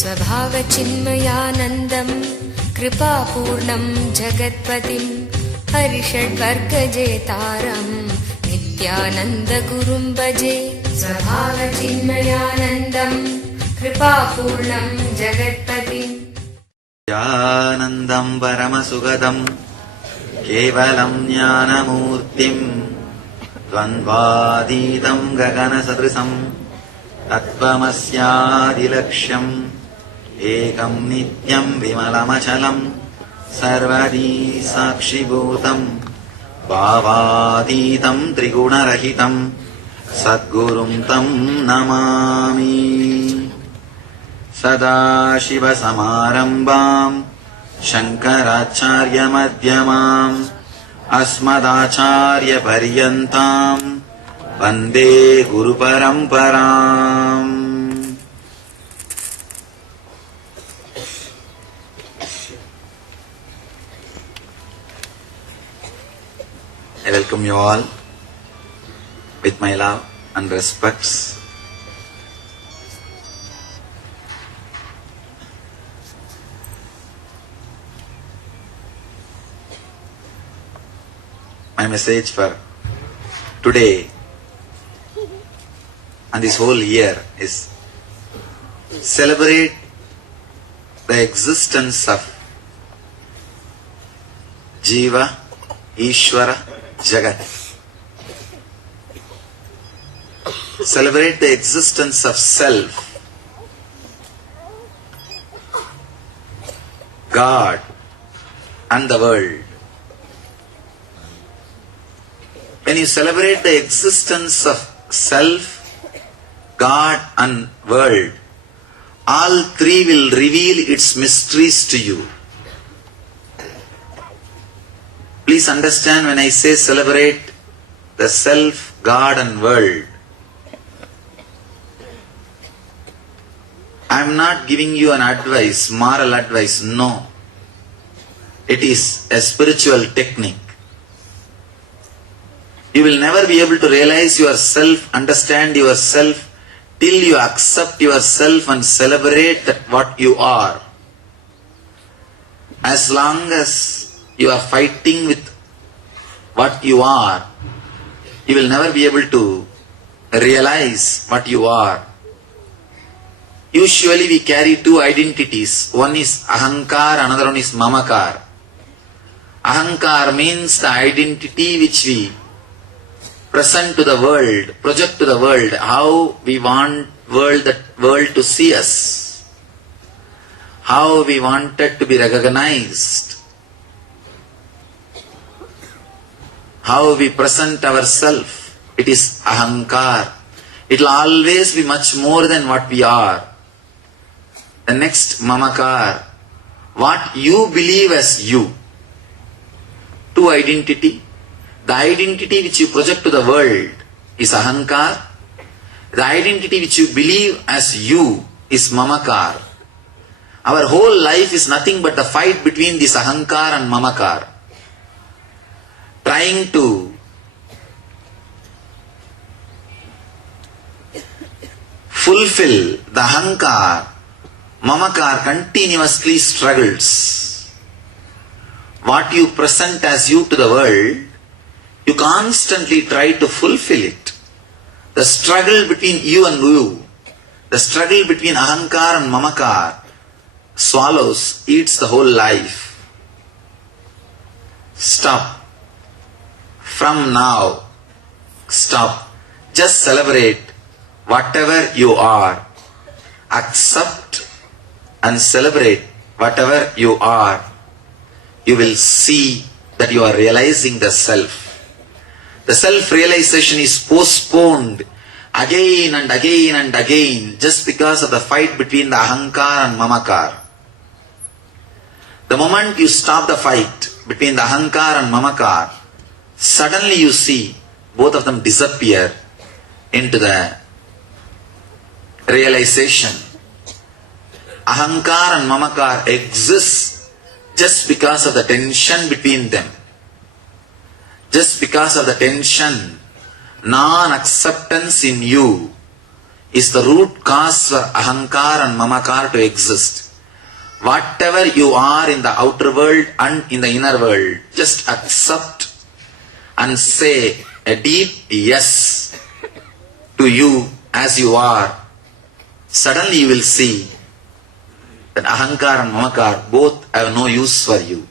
स्वभावचिन्मयानन्दं कृपापूर्णं जगत्पतिं हरिषड्वर्गजेतारं नित्यानन्दगुरुं भजे। स्वभावचिन्मयानन्दं कृपापूर्णं जगत्पतिम् आनन्दं परमसुगदं केवलं ज्ञानमूर्तिं द्वन्द्वातीतं गगनसदृशं तत्त्वमस्यादिलक्ष्यम् एकं नित्यं विमलमचलं सर्वदी साक्षिभूतं भावातीतं त्रिगुणरहितं सद्गुरुं तं नमामि। सदाशिवसमारम्भाम् शङ्कराचार्यमध्यमाम् अस्मदाचार्यपर्यन्ताम् वन्दे गुरुपरम्पराम्। I welcome you all with my love and respects. My message for today and this whole year is celebrate the existence of Jiva, Ishvara, Jagat. Celebrate the existence of self, God and the world. When you celebrate the existence of self, God and world, all three will reveal its mysteries to you. Please understand when I say celebrate the self, God and world, I am not giving you an advice, moral advice, no. It is a spiritual technique. You will never be able to realize yourself, understand yourself, till you accept yourself and celebrate that what you are. As long as you are fighting with what you are, you will never be able to realize what you are. Usually we carry two identities. One is Ahankar, another one is Mamakar. Ahankar means the identity which we present to the world, project to the world, how we want that world to see us, how we wanted to be recognized, how we present ourselves. It is Ahankar. It will always be much more than what we are. The next Mamakar, what you believe as you. Two identity. The identity which you project to the world is Ahankar. The identity which you believe as you is Mamakar. Our whole life is nothing but the fight between this Ahankar and Mamakar. Trying to fulfill the Ahankar, Mamakar continuously struggles. What you present as you to the world, you constantly try to fulfill it. The struggle between you and you, the struggle between Ahankar and Mamakar swallows, eats the whole life. Stop. From now, stop. Just celebrate whatever you are. Accept and celebrate whatever you are. You will see that you are realizing the self. The self-realization is postponed again and again and again just because of the fight between the Ahankar and Mamakar. The moment you stop the fight between the Ahankar and Mamakar, suddenly you see both of them disappear into the realization. Ahankar and Mamakar exist just because of the tension between them. Just because of the tension, non-acceptance in you, is the root cause for ahankar and mamakar to exist. Whatever you are in the outer world and in the inner world, just accept and say a deep yes to you as you are. Suddenly you will see that ahankar and mamakar both have no use for you.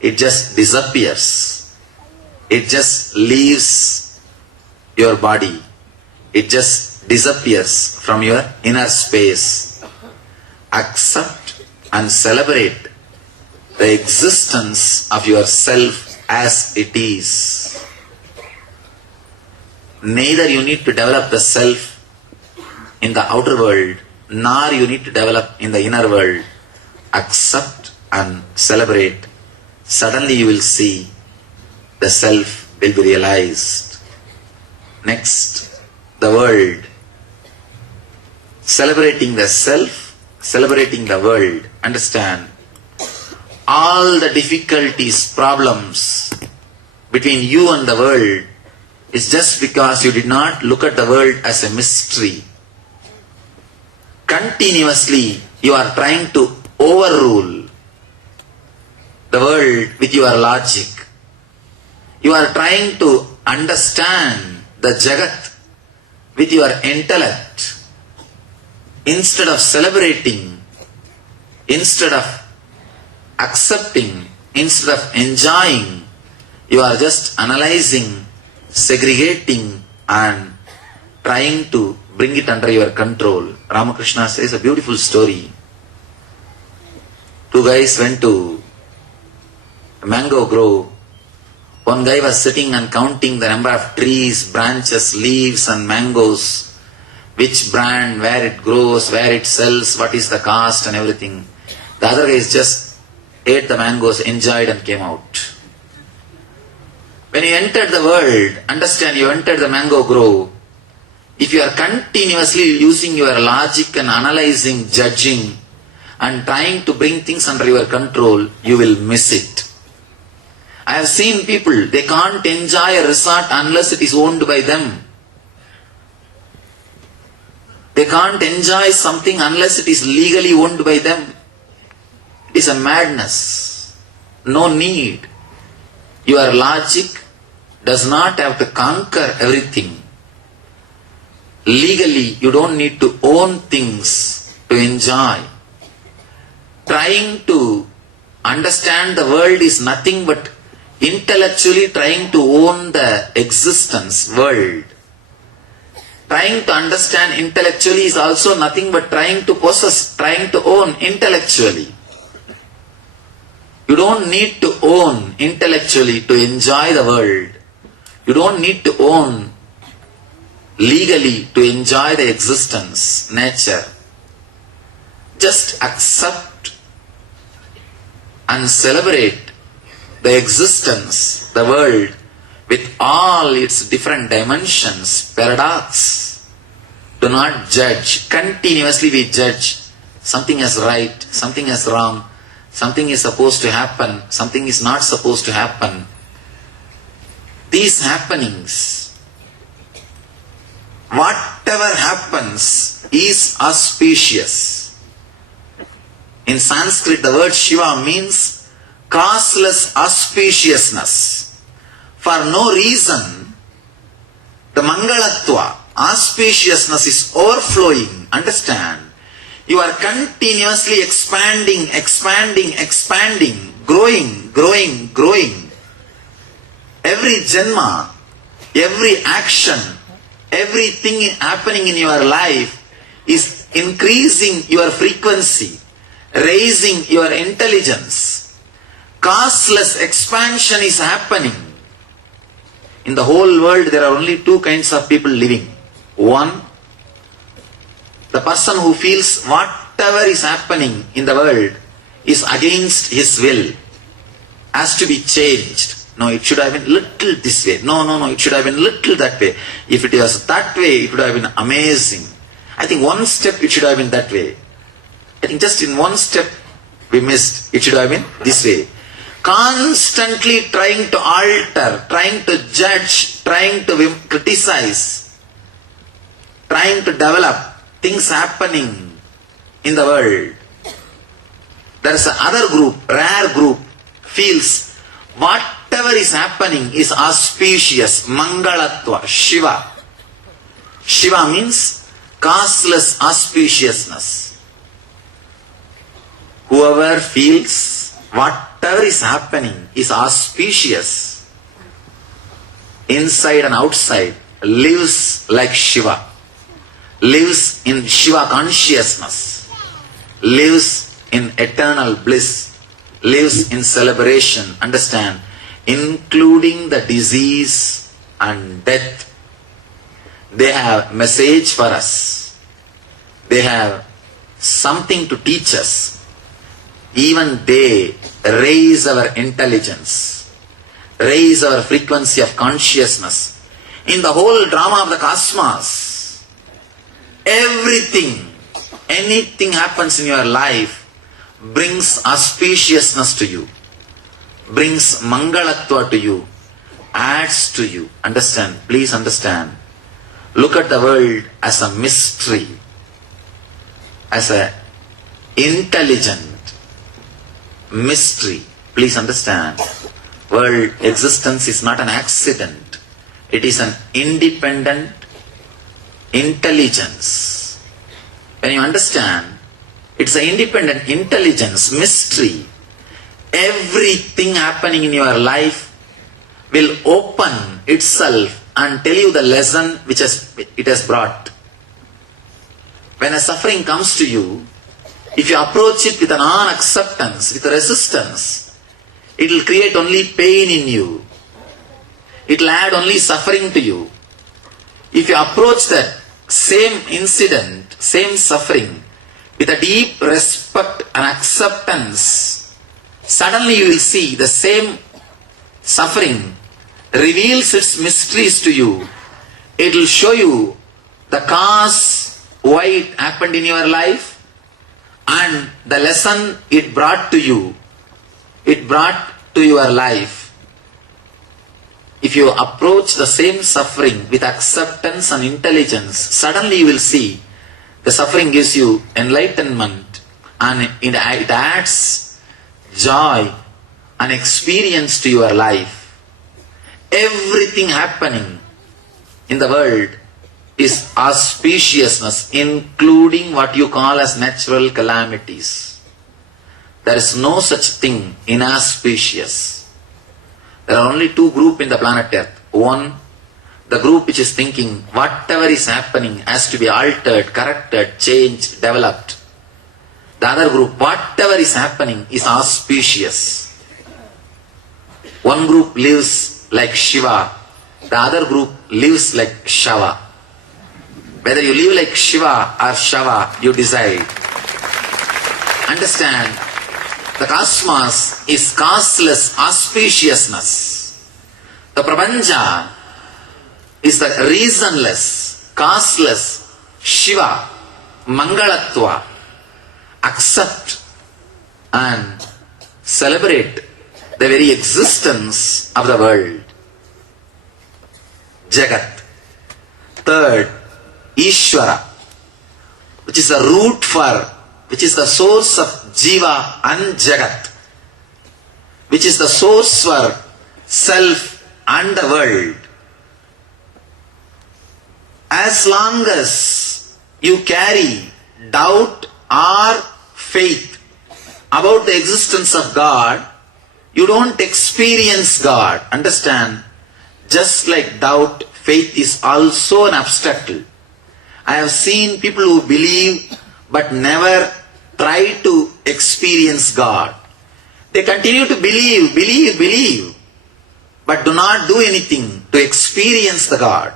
It just disappears. It just leaves your body. It just disappears from your inner space. Accept and celebrate the existence of yourself as it is. Neither you need to develop the self in the outer world, nor you need to develop in the inner world. Accept and celebrate. Suddenly you will see the self will be realized. Next, the world. Celebrating the self, celebrating the world. Understand, all the difficulties, problems between you and the world is just because you did not look at the world as a mystery. Continuously you are trying to overrule the world with your logic. You are trying to understand the Jagat with your intellect. Instead of celebrating, instead of accepting, instead of enjoying, you are just analyzing, segregating and trying to bring it under your control. Ramakrishna says a beautiful story. Two guys went to a mango grove. One guy was sitting and counting the number of trees, branches, leaves and mangoes, which brand, where it grows, where it sells, what is the cost and everything. The other guys just ate the mangoes, enjoyed and came out. When you entered the world, understand, you entered the mango grove. If you are continuously using your logic and analyzing, judging and trying to bring things under your control, you will miss it. I have seen people, they can't enjoy a resort unless it is owned by them. They can't enjoy something unless it is legally owned by them. It is a madness. No need. Your logic does not have to conquer everything. Legally, you don't need to own things to enjoy. Trying to understand the world is nothing but intellectually trying to own the existence, world. Trying to understand intellectually is also nothing but trying to possess, trying to own intellectually. You don't need to own intellectually to enjoy the world. You don't need to own legally to enjoy the existence, nature. Just accept and celebrate the existence, the world, with all its different dimensions, paradox. Do not judge. Continuously we judge. Something is right, something is wrong, something is supposed to happen, something is not supposed to happen. These happenings, whatever happens is auspicious. In Sanskrit, the word Shiva means causeless auspiciousness. For no reason, the Mangalatva, auspiciousness is overflowing. Understand? You are continuously expanding, growing. Every janma, every action, everything happening in your life is increasing your frequency, raising your intelligence. Causeless expansion is happening. In the whole world, there are only two kinds of people living. One, the person who feels whatever is happening in the world is against his will, has to be changed. No, it should have been little this way. No, it should have been little that way. If it was that way, it would have been amazing. I think one step it should have been that way. I think just in one step we missed. It should have been this way. Constantly trying to alter, trying to judge, trying to criticize, trying to develop, things happening in the world. There is another group, rare group, feels whatever is happening is auspicious, Mangalatva, Shiva. Shiva means causeless auspiciousness. Whoever feels whatever is happening is auspicious, inside and outside, lives like Shiva, lives in Shiva consciousness, lives in eternal bliss, lives in celebration, understand, including the disease and death. They have message for us. They have something to teach us. Even they raise our intelligence, raise our frequency of consciousness. In the whole drama of the cosmos, everything, anything happens in your life brings auspiciousness to you, brings Mangalatva to you, adds to you. Understand? Please understand. Look at the world as a mystery, as a intelligent mystery. Please understand. World existence is not an accident. It is an independent intelligence. When you understand, it's an independent intelligence, mystery. Everything happening in your life will open itself and tell you the lesson which it has brought. When a suffering comes to you, if you approach it with a non-acceptance, with a resistance, it will create only pain in you. It will add only suffering to you. If you approach that same incident, same suffering, with a deep respect and acceptance, suddenly you will see the same suffering reveals its mysteries to you. It will show you the cause, why it happened in your life, and the lesson it brought to you. It brought to your life. If you approach the same suffering with acceptance and intelligence, suddenly you will see the suffering gives you enlightenment and it adds joy and experience to your life. Everything happening in the world is auspiciousness, including what you call as natural calamities. There is no such thing inauspicious. There are only two groups in the planet Earth. One, the group which is thinking whatever is happening has to be altered, corrected, changed, developed. The other group, whatever is happening is auspicious. One group lives like Shiva, the other group lives like Shava. Whether you live like Shiva or Shava, you decide. Understand, the cosmos is causeless auspiciousness. The Prapancha is the reasonless, causeless Shiva, Mangalatva. Accept and celebrate the very existence of the world. Jagat. Third, Ishvara, which is the root for, which is the source of Jiva and Jagat, which is the source for self and the world. As long as you carry doubt or faith about the existence of God, you don't experience God. Understand? Just like doubt, faith is also an obstacle. I have seen people who believe but never try to experience God. They continue to believe, but do not do anything to experience the God.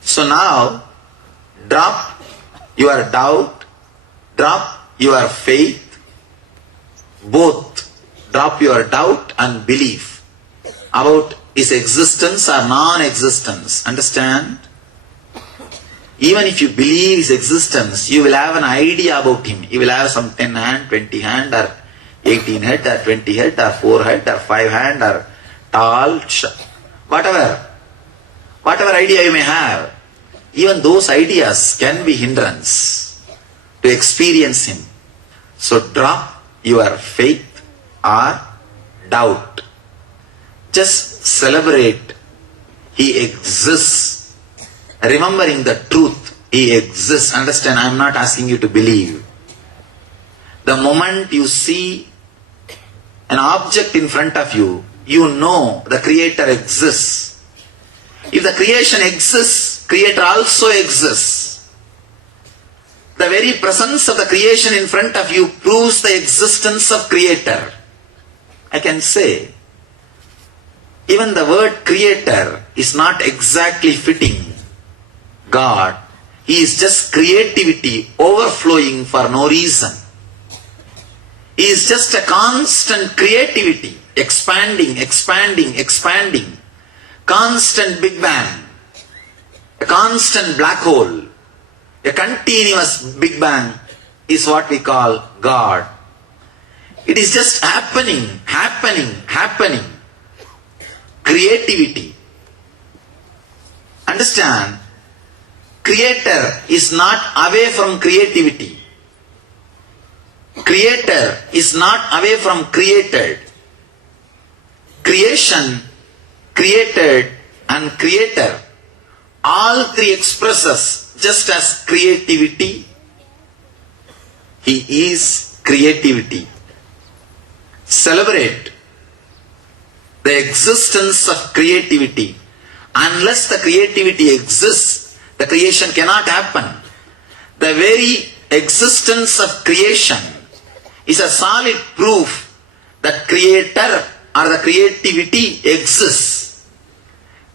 So now, drop your doubt, drop your faith, both. Drop your doubt and belief about His existence or non-existence. Understand? Even if you believe His existence, you will have an idea about Him. You will have some 10 hand, 20 hand, or 18 head, or 20 head, or 4 head, or 5 hand, or tall, whatever idea you may have. even those ideas can be hindrance to experience Him. So drop your faith or doubt. Just celebrate He exists. Remembering the truth, He exists. Understand, I am not asking you to believe. The moment you see an object in front of you, you know the Creator exists. If the creation exists, Creator also exists. The very presence of the creation in front of you proves the existence of Creator. I can say, even the word Creator is not exactly fitting God. He is just creativity overflowing for no reason. He is just a constant creativity, expanding, expanding, expanding. Constant Big Bang, a constant black hole, a continuous Big Bang is what we call God. It is just happening, happening, happening. Creativity. Understand, Creator is not away from creativity. Creator is not away from created. Creation, created and creator, all three expresses just as creativity. He is creativity. Celebrate the existence of creativity. Unless the creativity exists, the creation cannot happen. The very existence of creation is a solid proof that Creator or the creativity exists.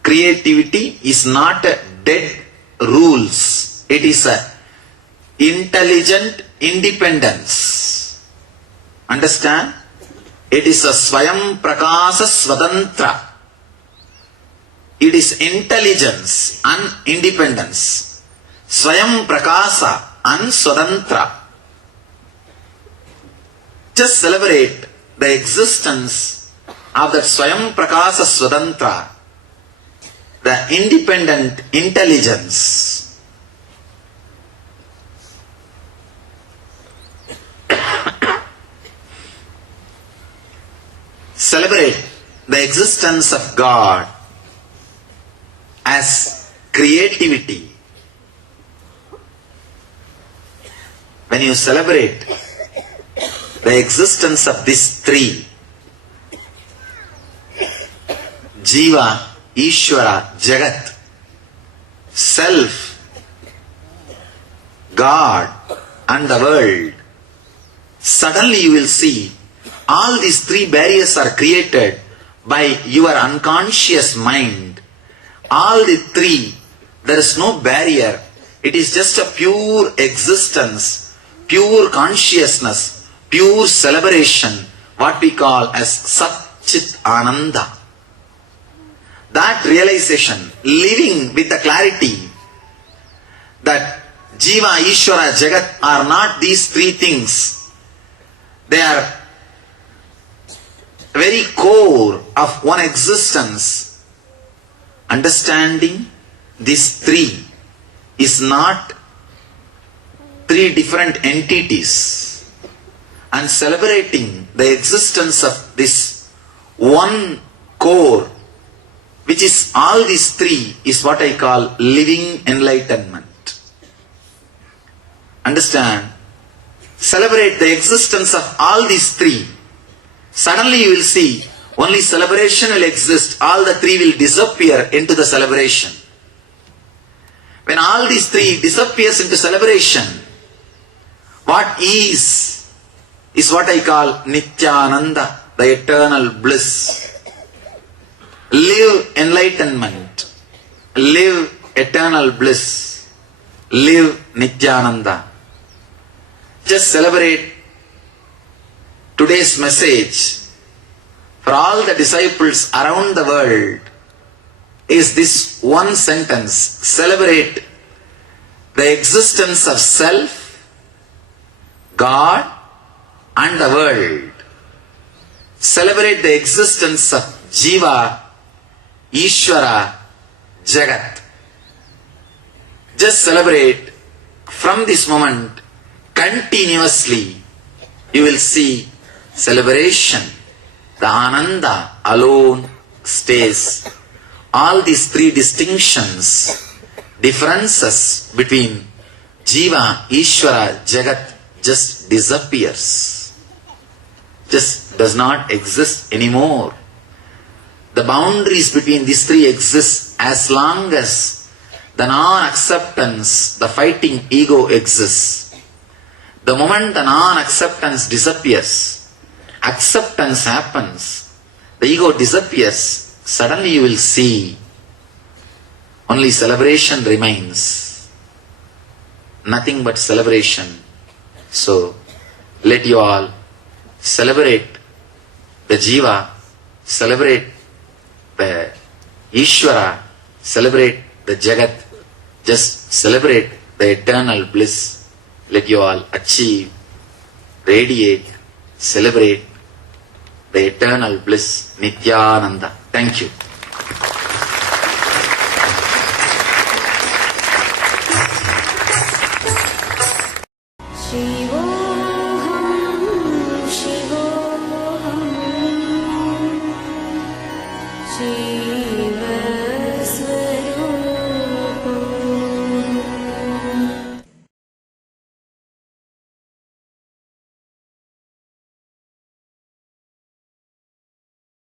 Creativity is not a dead rules. It is a intelligent independence. Understand? It is a Swayam Prakasa Swatantra. It is intelligence and independence. Swayam Prakasa and Swatantra. Just celebrate the existence of that Swayam Prakasa Swatantra, the independent intelligence. Celebrate the existence of God as creativity. When you celebrate the existence of these three, Jiva, Ishvara, Jagat, self, God and the world, suddenly you will see all these three barriers are created by your unconscious mind. All the three, there is no barrier. It is just a pure existence, pure consciousness, pure celebration, what we call as Sat Chit Ananda. That realization, living with the clarity that Jiva, Ishvara, Jagat are not these three things. They are very core of one existence. Understanding these three is not three different entities, and celebrating the existence of this one core, which is all these three, is what I call living enlightenment. Understand? Celebrate the existence of all these three. Suddenly you will see only celebration will exist, all the three will disappear into the celebration. When all these three disappears into celebration, what is what I call Nityananda, the eternal bliss. Live enlightenment, live eternal bliss, live Nityananda. Just celebrate today's message for all the disciples around the world is this one sentence: celebrate the existence of self, God and the world. Celebrate the existence of Jiva, Ishvara, Jagat. Just celebrate from this moment continuously. You will see celebration. The Ananda alone stays. All these three distinctions, differences between Jiva, Ishvara, Jagat just disappears. Just does not exist anymore. The boundaries between these three exist as long as the non-acceptance, the fighting ego exists. The moment the non-acceptance disappears, acceptance happens, the ego disappears, suddenly you will see only celebration remains. Nothing but celebration. So, let you all celebrate the Jiva, celebrate the Ishvara, celebrate the Jagat, just celebrate the eternal bliss. Let you all achieve, radiate, celebrate the eternal bliss, Nityananda. Thank you. Shiva